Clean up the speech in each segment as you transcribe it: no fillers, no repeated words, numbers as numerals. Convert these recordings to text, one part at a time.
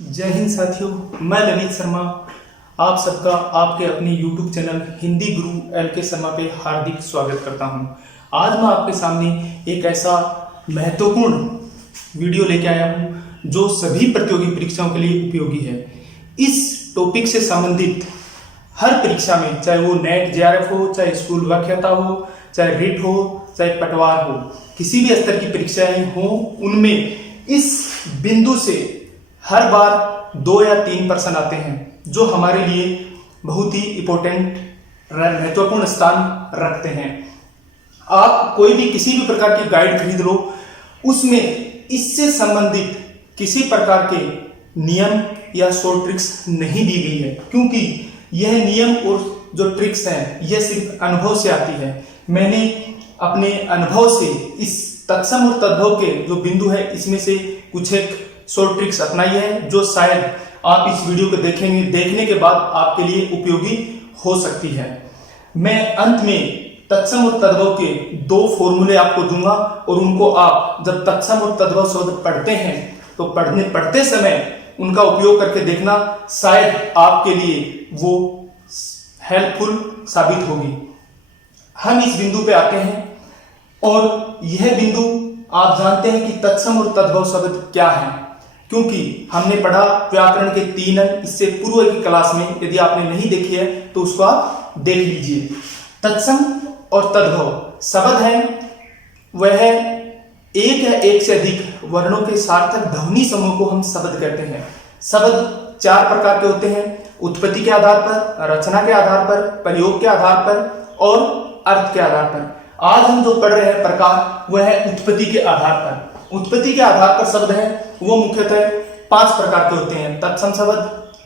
जय हिंद साथियों, मैं ललित शर्मा आप सबका आपके अपने YouTube चैनल हिंदी गुरु LK शर्मा पे हार्दिक स्वागत करता हूं। आज मैं आपके सामने एक ऐसा महत्वपूर्ण वीडियो लेके आया हूं जो सभी प्रतियोगी परीक्षाओं के लिए उपयोगी है। इस टॉपिक से संबंधित हर परीक्षा में, चाहे वो नेट JRF हो, चाहे स्कूल व्याख्याता हो, चाहे रिट हो, चाहे पटवार हो, किसी भी स्तर की परीक्षाएं हो, उनमें इस बिंदु से हर बार 2 या 3 प्रश्न आते हैं जो हमारे लिए बहुत ही इम्पोर्टेंट महत्वपूर्ण स्थान रखते हैं। आप कोई भी किसी भी प्रकार की गाइड खरीद लो, उसमें इससे संबंधित किसी प्रकार के नियम या शॉर्ट ट्रिक्स नहीं दी गई है, क्योंकि यह नियम और जो ट्रिक्स हैं यह सिर्फ अनुभव से आती है। मैंने अपने अनुभव से इस तत्सम और तद्भव के जो बिंदु है इसमें से कुछ एक शॉर्ट ट्रिक्स अपनाई है जो शायद आप इस वीडियो को देखने के बाद आपके लिए उपयोगी हो सकती है। मैं अंत में तत्सम और तद्भव के 2 फॉर्मूले आपको दूंगा और उनको आप जब तत्सम और तद्भव शब्द पढ़ते हैं तो पढ़ते समय उनका उपयोग करके देखना, शायद आपके लिए वो हेल्पफुल साबित होगी। हम इस बिंदु पे आते हैं और यह बिंदु आप जानते हैं कि तत्सम और तद्भव शब्द क्या है, क्योंकि हमने पढ़ा व्याकरण के 3 अंक इससे पूर्व की क्लास में। यदि आपने नहीं देखी है तो उसको आप देख लीजिए। तत्सम और तद्भव शब्द है, वह एक या एक से अधिक वर्णों के सार्थक ध्वनि समूह को हम शब्द कहते हैं। शब्द 4 प्रकार के होते हैं: उत्पत्ति के आधार पर, रचना के आधार पर, प्रयोग के आधार पर और अर्थ के आधार पर। आज हम जो पढ़ रहे हैं प्रकार, वह है उत्पत्ति के आधार पर। उत्पत्ति के आधार पर शब्द है वो मुख्यतः 5 प्रकार के होते हैं: तत्सम शब्द,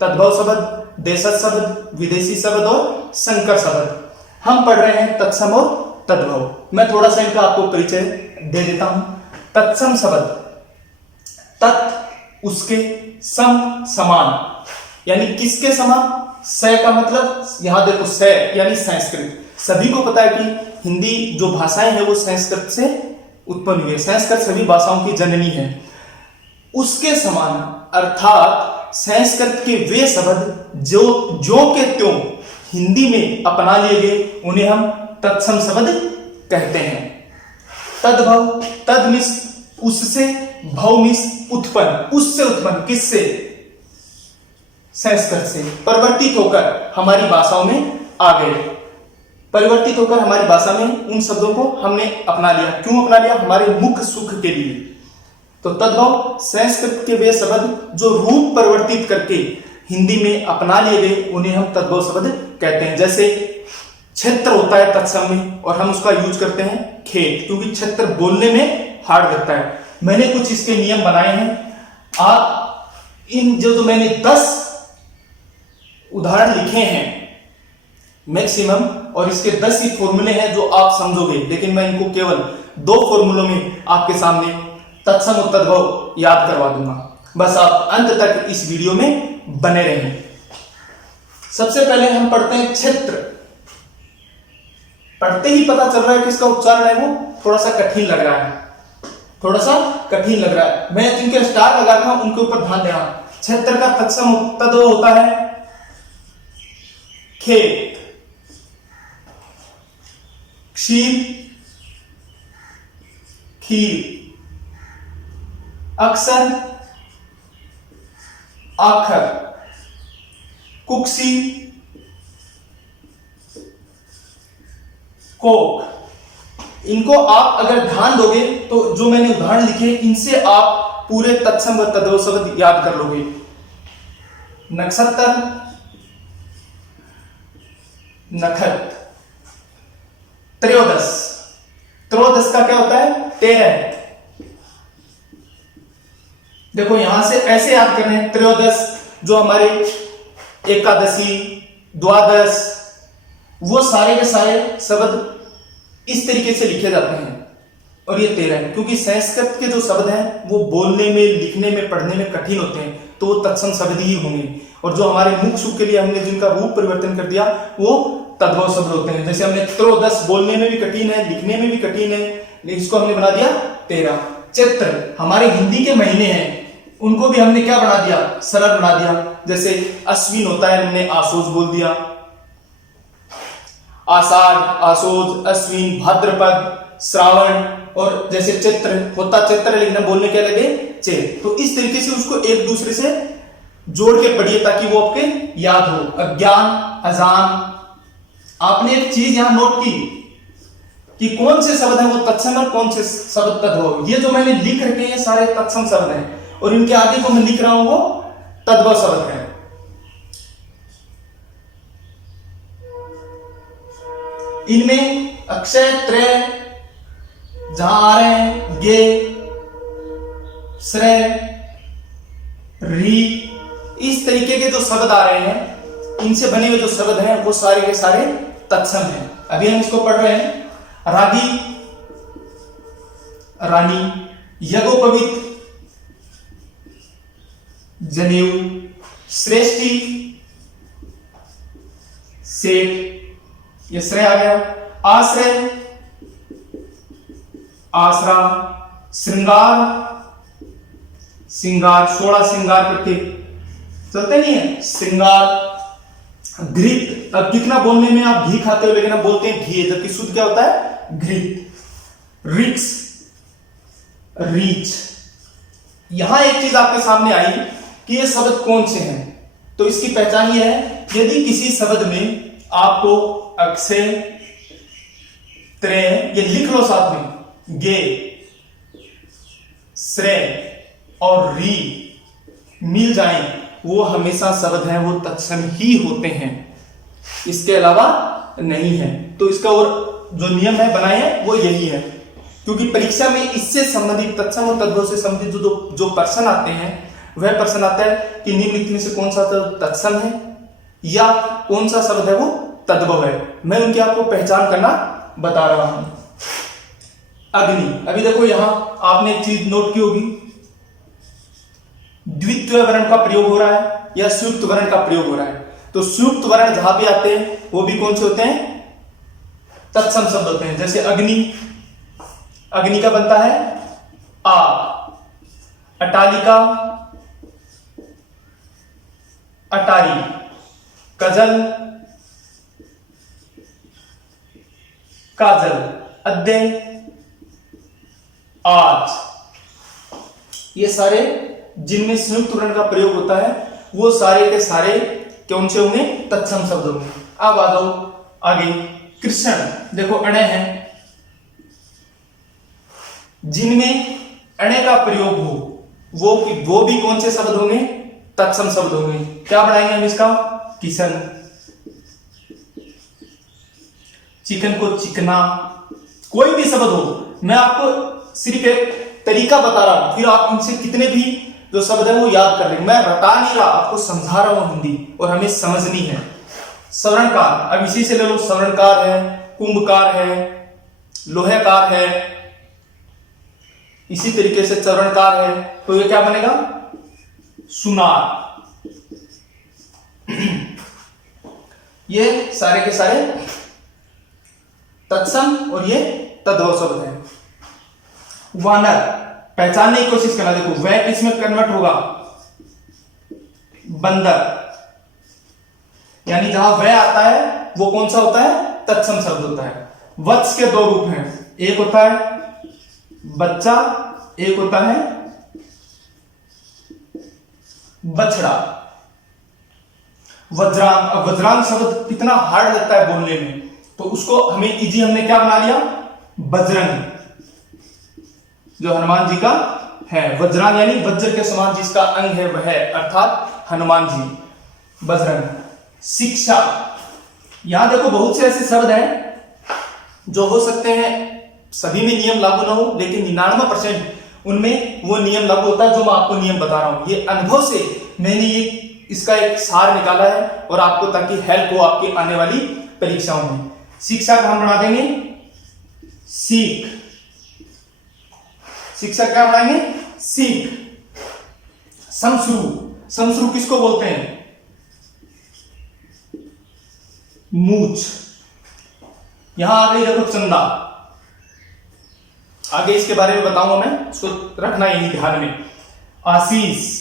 तद्भव शब्द, देशज शब्द, विदेशी शब्द और संकर शब्द। हम पढ़ रहे हैं तत्सम और तद्भव। मैं थोड़ा सा इनका आपको परिचय दे देता हूं। तत्सम शब्द, तत् उसके, सम समान, यानी किसके समान? स का मतलब यहां देखो, स यानी संस्कृत। सभी को पता है कि हिंदी जो भाषाएं हैं वो संस्कृत से उत्पन्न हुई है। संस्कृत सभी भाषाओं की जननी है। उसके समान अर्थात संस्कृत के वे शब्द जो के त्यों हिंदी में अपना लिए गए, उन्हें हम तत्सम शब्द कहते हैं। तद्भव, तद मिस उससे, भव मिस उत्पन्न, उससे उत्पन्न, किससे? संस्कृत से परिवर्तित होकर हमारी भाषाओं में आ गए। परिवर्तित होकर हमारी भाषा में उन शब्दों को हमने अपना लिया। क्यों अपना लिया? हमारे मुख सुख के लिए। तो तद्भव संस्कृत के वे शब्द जो रूप परिवर्तित करके हिंदी में अपना लिए गए, उन्हें हम तद्भव शब्द कहते हैं। जैसे क्षेत्र होता है तत्सम में और हम उसका यूज करते हैं खेत, क्योंकि क्षेत्र बोलने में हार्ड लगता है। मैंने कुछ इसके नियम बनाए हैं। आप इन जो मैंने 10 उदाहरण लिखे हैं मैक्सिमम, और इसके 10 ही फॉर्मूले हैं जो आप समझोगे, लेकिन मैं इनको केवल 2 फॉर्मूलों में आपके सामने तत्सम और तद्भव याद करवा दूंगा। बस आप अंत तक इस वीडियो में बने रहें। सबसे पहले हम पढ़ते हैं क्षेत्र। पढ़ते ही पता चल रहा है कि इसका उच्चारण है वो थोड़ा सा कठिन लग रहा है, थोड़ा सा कठिन लग रहा है। मैं जिनके स्टार लगा रहा हूं उनके ऊपर ध्यान देना। क्षेत्र का तत्सम तद्भव होता है खेत, क्षीर, खीर, अक्षर, आखर, कुक्सी, कोक। इनको आप अगर ध्यान दोगे तो जो मैंने उदाहरण लिखे इनसे आप पूरे तत्सम व तद्भव शब्द याद कर लोगे। नक्षत्र, नखत, त्रयोदश। त्रयोदश का क्या होता है? 13। देखो यहां से ऐसे याद करने हैं। त्रयोदश जो हमारे एकादशी, द्वादश, वो सारे के सारे शब्द इस तरीके से लिखे जाते हैं। और ये 13 है, क्योंकि संस्कृत के जो शब्द हैं वो बोलने में, लिखने में, पढ़ने में कठिन होते हैं, तो वो तत्सम शब्द ही होंगे। और जो हमारे मुख सुख के लिए हमने जिनका रूप परिवर्तन कर दिया वो तद्भव शब्द होते हैं। जैसे हमने त्रयोदश बोलने में भी कठिन है, लिखने में भी कठिन है, इसको हमने बना दिया 13। चैत्र हमारे हिंदी के महीने हैं, उनको भी हमने क्या बना दिया, सरल बना दिया। जैसे अश्विन होता है, हमने आसोज बोल दिया, आषाढ़, आसोज, अश्विन, भाद्रपद, श्रावण। और जैसे चैत्र होता चैत्र, लेकिन बोलने क्या लगे, चैत। तो इस तरीके से उसको एक दूसरे से जोड़ के पढ़िए ताकि वो आपके याद हो। अज्ञान, अजान। आपने एक चीज यहां नोट की कि कौन से शब्द है वो तत्सम और कौन से शब्द तद्भव। ये जो मैंने लिख रखे हैं ये सारे तत्सम शब्द हैं, और इनके आगे को मैं लिख रहा हूं वो तद्भव शब्द है। इनमें अक्षय, त्रय जहां आ रहे हैं, गे, श्रेय, री, इस तरीके के जो शब्द आ रहे हैं, इनसे बने हुए जो शब्द हैं वो सारे के सारे तत्सम हैं। अभी हम इसको पढ़ रहे हैं। रागी, रानी, यज्ञोपवीत, जनेऊ, श्रेष्ठी, सेठ, ये श्रेय आ गया। आश्रय, आसरा, श्रृंगार, श्रृंगार, 16 श्रृंगार प्रत्येक चलते नहीं है, श्रृंगार। घृत, अब कितना बोलने में आप घी खाते हो, लेकिन आप बोलते हैं घी, जबकि शुद्ध क्या होता है, घृत। रिक्स, रीच। यहां एक चीज आपके सामने आई कि ये शब्द कौन से हैं, तो इसकी पहचान ये है, यदि किसी शब्द में आपको अक्षय, त्रय, ये लिख लो साथ में, गे, श्रेय और री मिल जाए, वो हमेशा शब्द हैं वो तत्सम ही होते हैं, इसके अलावा नहीं है। तो इसका और जो नियम है बनाए हैं वो यही है, क्योंकि परीक्षा में इससे संबंधित तत्सम और तद्भव से संबंधित जो प्रश्न आते हैं वह प्रश्न आता है कि निम्नलिखित में से कौन सा तत्सम है या कौन सा शब्द है वो तद्भव है। मैं उनकी आपको पहचान करना बता रहा हूं। अग्नि, अभी देखो यहां आपने एक चीज नोट की होगी, द्वितीय वर्ण का प्रयोग हो रहा है या संयुक्त वर्ण का प्रयोग हो रहा है। तो संयुक्त वर्ण जहां भी आते हैं वो भी कौन से होते हैं, तत्सम शब्द होते हैं। जैसे अग्नि, अग्नि का बनता है आ। अटालिका, अटारी। कजल, काजल। अद्य, आज। ये सारे जिनमें संयुक्त वर्ण का प्रयोग होता है वो सारे के सारे कौन से होंगे, तत्सम शब्द होंगे। अब आ जाओ आगे। कृष्ण, देखो अणे है, जिनमें अणे का प्रयोग हो वो भी कौन से शब्द होंगे, तत्सम शब्द होंगे। क्या बनाएंगे हम इसका, किशन। चिकन को चिकना, कोई भी शब्द हो, मैं आपको सिर्फ एक तरीका बता रहा हूं, फिर आप इनसे कितने भी जो शब्द है वो याद कर लेंगे। मैं रटा नहीं रहा, आपको समझा रहा हूं हिंदी, और हमें समझनी है। सवर्णकार, अब इसी से ले लो, सवर्णकार है, कुंभकार है, लोहेकार है, इसी तरीके से चरणकार है। तो ये क्या बनेगा, सुनार। ये सारे के सारे तत्सम और ये तद्भव शब्द है। वानर, पहचानने की कोशिश करना। देखो वह किस में कन्वर्ट होगा, बंदर, यानी जहां वह आता है वो कौन सा होता है, तत्सम शब्द होता है। वत्स के दो रूप हैं, एक होता है बच्चा, एक होता है बछड़ा। वज्रांग, अब वज्रांग शब्द कितना हार्ड लगता है बोलने में, तो उसको हमें इजी हमने क्या बना लिया, बजरंग, जो हनुमान जी का है। वज्रांग यानी वज्र के समान जिसका अंग है वह, अर्थात हनुमान जी, बजरंग। शिक्षा, यहां देखो बहुत से ऐसे शब्द हैं जो हो सकते हैं सभी में नियम लागू ना हो, लेकिन 99% उनमें वो नियम लागू होता है जो मैं आपको नियम बता रहा हूं। ये अनुभव से मैंने ये इसका एक सार निकाला है, और आपको ताकि हेल्प हो आपकी आने वाली परीक्षाओं में। शिक्षा का हम बना देंगे सीख। शिक्षा क्या बनाएंगे, सीख। समश्रु, समश्रु किसको बोलते हैं, मूछ। यहां आ गई देखो चंदा, आगे इसके बारे में बताऊंगा मैं, उसको रखना यही ध्यान में। आशीष,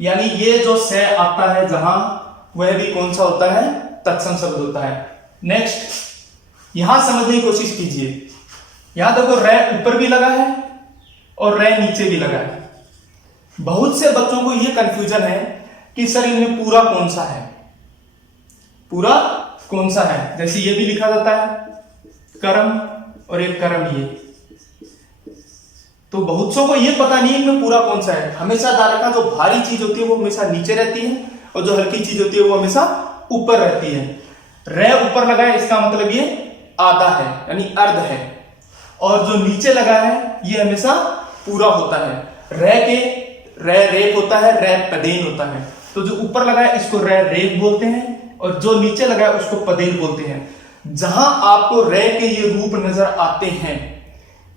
यानी ये जो से आता है जहां, वह भी कौन सा होता है? तत्सम शब्द होता है। नेक्स्ट यहां समझने की कोशिश कीजिए। यहां देखो रे ऊपर भी लगा है और रे नीचे भी लगा है। बहुत से बच्चों को यह कंफ्यूजन है कि सर इनमें पूरा कौन सा है, पूरा कौन सा है। जैसे ये भी लिखा जाता है कर्म और एक कर्म ये, तो बहुत सौ को ये पता नहीं इनमें पूरा कौन सा है। हमेशा ध्यान रखना, जो भारी चीज होती है वो हमेशा नीचे रहती है और जो हल्की चीज होती है वो हमेशा ऊपर रहती है। रे ऊपर लगा है इसका मतलब ये आधा है यानी अर्ध है, और जो नीचे लगा है ये हमेशा पूरा होता है। रे रेप होता है, रे पदेन होता है। तो जो ऊपर लगा है इसको रे रेप बोलते हैं और जो नीचे लगा है उसको पदेन बोलते हैं। जहां आपको रे के ये रूप नजर आते हैं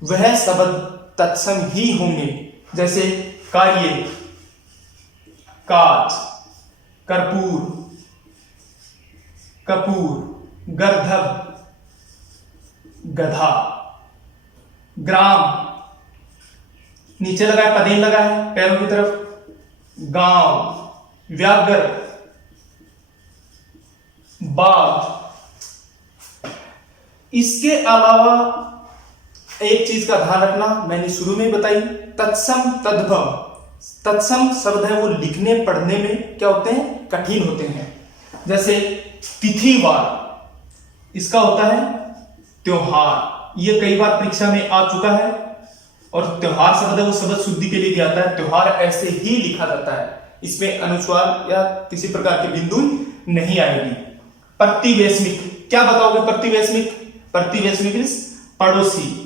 वह शब्द तत्सम ही होंगे। जैसे कार्य, काच, कर्पूर, कपूर, गर्धब, गधा, ग्राम, नीचे लगा है पदेन लगा है पैरों की तरफ, गांव, व्याघ्र, बाघ। इसके अलावा एक चीज का ध्यान रखना, मैंने शुरू में बताई, तत्सम तद्भव। तत्सम शब्द है वो लिखने पढ़ने में क्या होते हैं? कठिन होते हैं। जैसे तिथिवार, इसका होता है त्योहार। ये कई बार परीक्षा में आ चुका है। और त्योहार शब्द है वो शब्द शुद्धि के लिए भी आता है। त्योहार ऐसे ही लिखा जाता है, इसमें अनुस्वार या किसी प्रकार के बिंदु नहीं आएगी। प्रतिवेशमिक, क्या बताओगे? प्रतिवेशमिक, प्रतिवेशमिक मींस पड़ोसी।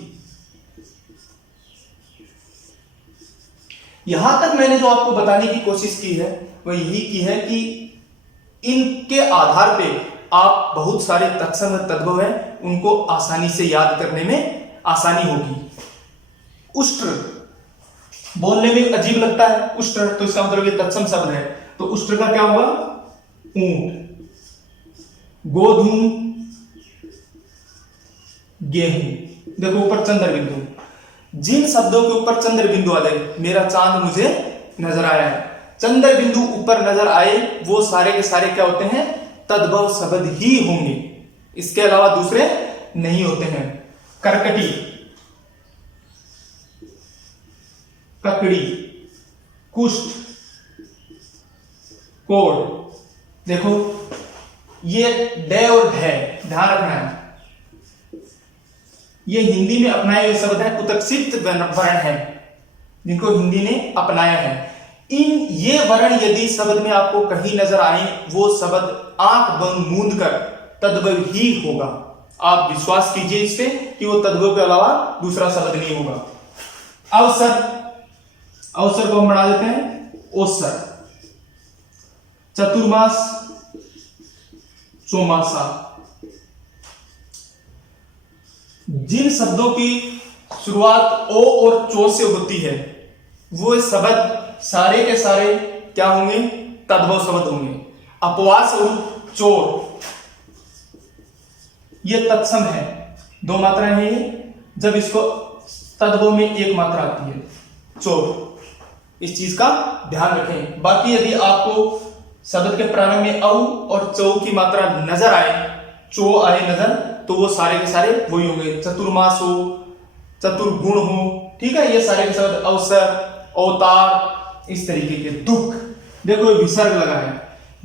यहां तक मैंने जो आपको बताने की कोशिश की है वो यही की है कि इनके आधार पे आप बहुत सारे तत्सम तद्भव है उनको आसानी से याद करने में आसानी होगी। उष्ट्र बोलने में अजीब लगता है, उष्ट्र, तो इसका मतलब ये तत्सम शब्द है। तो उष्ट्र का क्या होगा? ऊंट। गोधूम, गेहूं। देखो ऊपर चंद्र बिंदु, जिन शब्दों के ऊपर चंद्र बिंदु आ जाए, मेरा चांद मुझे नजर आया है, चंद्र बिंदु ऊपर नजर आए, वो सारे के सारे क्या होते हैं? तद्भव शब्द ही होंगे, इसके अलावा दूसरे नहीं होते हैं। कर्कटी, ककड़ी, कुष्ठ, कोढ़। देखो ये डे और ढे ध्यान रखना है, ये हिंदी में अपनाए हुए शब्द है, उत्क्षिप्त वर्ण है जिनको हिंदी ने अपनाया है। इन ये वर्ण यदि शब्द में आपको कहीं नजर आए, वो शब्द आंख बंद मूंद कर तद्भव ही होगा। आप विश्वास कीजिए इस पे कि वो तद्भव के अलावा दूसरा शब्द नहीं होगा। अवसर, अवसर को हम बढ़ा देते हैं ओसर। चतुर्मास, चौमासा। जिन शब्दों की शुरुआत ओ और चो से होती है वो शब्द सारे के सारे क्या होंगे? तद्भव शब्द होंगे। अपवास और चोर ये तत्सम है, दो मात्राएं हैं ये, जब इसको तद्भव में एक मात्रा आती है चोर। इस चीज का ध्यान रखें। बाकी यदि आपको शब्द के प्रारंभ में औ और चौ की मात्रा नजर आए, चो आए नजर, तो वो सारे के सारे वही होंगे। चतुर्मास हो, चतुर्गुण हो, ठीक है, ये सारे के शब्द। अवसर, अवतार, इस तरीके के। दुख, देखो विसर्ग लगा है,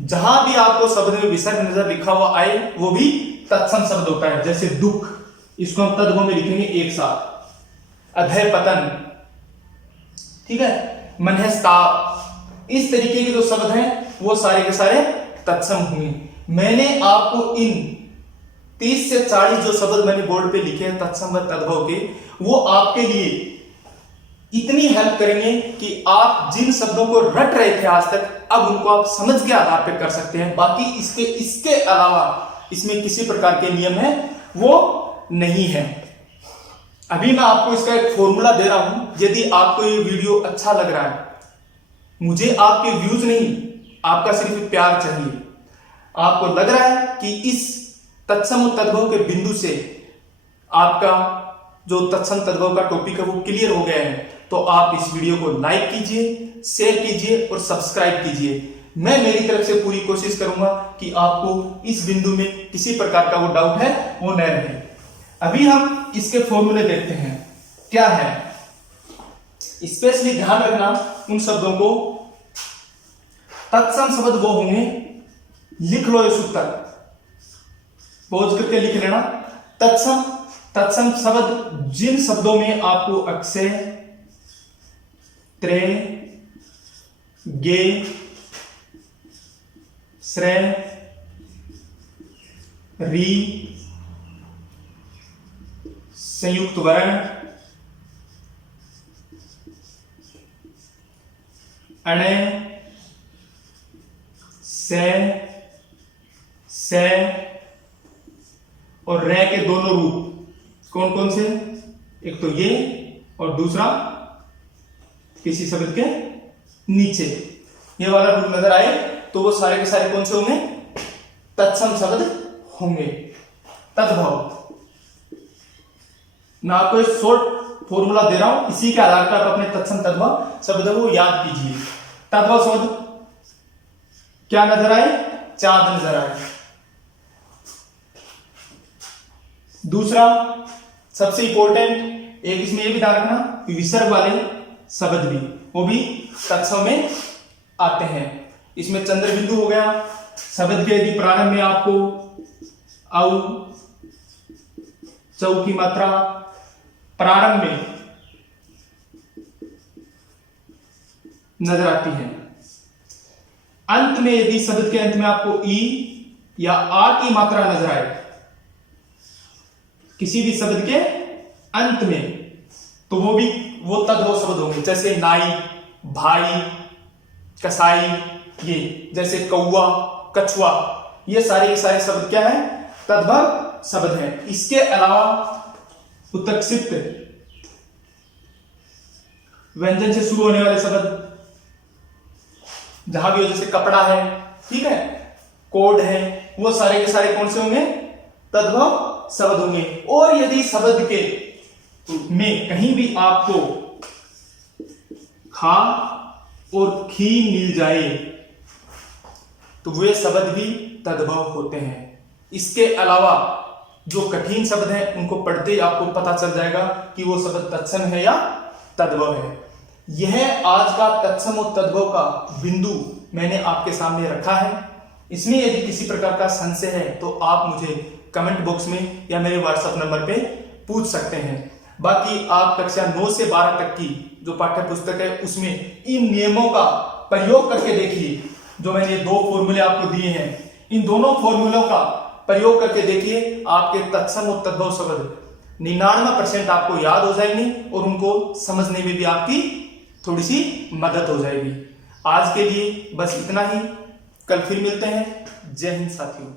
जहां भी आपको शब्द में विसर्ग नजर लिखा हुआ आए वो भी तत्सम शब्द होता है। जैसे दुख, इसको हम तद्भव में लिखेंगे एक साथ। अधय पतन, ठीक है, मनहस्ताप, इस तरीके के जो शब्द हैं वो सारे के सारे तत्सम हुए। मैंने आपको इन 30 से 40 जो शब्द मैंने बोर्ड पे लिखे हैं तत्सम व तद्भव के, वो आपके लिए इतनी हेल्प करेंगे कि आप जिन शब्दों को रट रहे थे आज तक, अब उनको आप समझ के आधार पर कर सकते हैं। बाकी इसके अलावा इसमें किसी प्रकार के नियम है वो नहीं है। अभी मैं आपको इसका एक फॉर्मूला दे रहा हूं। यदि आपको ये वीडियो अच्छा लग रहा है, मुझे आपके व्यूज नहीं, आपका सिर्फ प्यार चाहिए। आपको लग रहा है कि इस तत्सम और तद्भव के बिंदु से आपका जो तत्सम तद्भव का टॉपिक है वो क्लियर हो गया है, तो आप इस वीडियो को लाइक कीजिए, शेयर कीजिए और सब्सक्राइब कीजिए। मैं मेरी तरफ से पूरी कोशिश करूंगा कि आपको इस बिंदु में किसी प्रकार का वो डाउट है वो न रहे। अभी हम इसके फॉर्मूले देखते हैं क्या है। स्पेशली ध्यान रखना उन शब्दों को, तत्सम शब्द वो होंगे, लिख लो ये सूत्र, पॉज करके लिख लेना। तत्सम शब्द जिन शब्दों में आपको अक्षय, त्रे, गे, श्रेय, री, संयुक्त वर्ण, अणे, से और रे के दोनों रूप कौन कौन से, एक तो ये और दूसरा किसी शब्द के नीचे ये वाला रूप नजर आए तो वो सारे के सारे कौन से होंगे, तत्सम शब्द होंगे। तद्भव, मैं आपको एक शॉर्ट फॉर्मूला दे रहा हूं, इसी के आधार पर आप अपने तत्सम तद्भव शब्द को याद कीजिए। तद्भव शब्द क्या नजर आए, चांद नजर आए। दूसरा सबसे इंपॉर्टेंट एक इसमें ये भी ध्यान रखना, विसर्ग वाले शब्द भी वो भी तत्सम में आते हैं। इसमें चंद्र बिंदु हो गया, शब्द के यदि प्रारंभ में आपको औ, चौ की मात्रा प्रारंभ में नजर आती है, अंत में यदि शब्द के अंत में आपको ई या आ की मात्रा नजर आए किसी भी शब्द के अंत में, तो वो तद्भव शब्द होंगे। जैसे नाई, भाई, कसाई, ये जैसे कौवा, कछुआ, ये सारे के सारे शब्द क्या है, तद्भव शब्द हैं। इसके अलावा उत्तक्षिप्त व्यंजन से शुरू होने वाले शब्द जहां भी हो, जैसे कपड़ा है, ठीक है, कोड है, वो सारे के सारे कौन से होंगे, तद्भव शब्द होंगे। और यदि शब्द के में कहीं भी आपको खा और खी मिल जाए तो वे शब्द भी तद्भव होते हैं। इसके अलावा जो कठिन शब्द हैं उनको पढ़ते ही आपको पता चल जाएगा कि वो शब्द तत्सम है या तद्भव है। यह आज का तत्सम और तद्भव का बिंदु मैंने आपके सामने रखा है। इसमें यदि किसी प्रकार का संशय है तो आप मुझे कमेंट बॉक्स में या मेरे व्हाट्सएप नंबर पे पूछ सकते हैं। बाकी आप कक्षा 9 से 12 तक की जो पाठ्य पुस्तक है उसमें इन नियमों का प्रयोग करके देखिए। जो मैंने 2 फॉर्मूले आपको दिए हैं, इन दोनों फॉर्मूलों का प्रयोग करके देखिए, आपके तत्सम और तद्भव शब्द 99% आपको याद हो जाएंगे और उनको समझने में भी आपकी थोड़ी सी मदद हो जाएगी। आज के लिए बस इतना ही, कल फिर मिलते हैं। जय हिंद साथियों।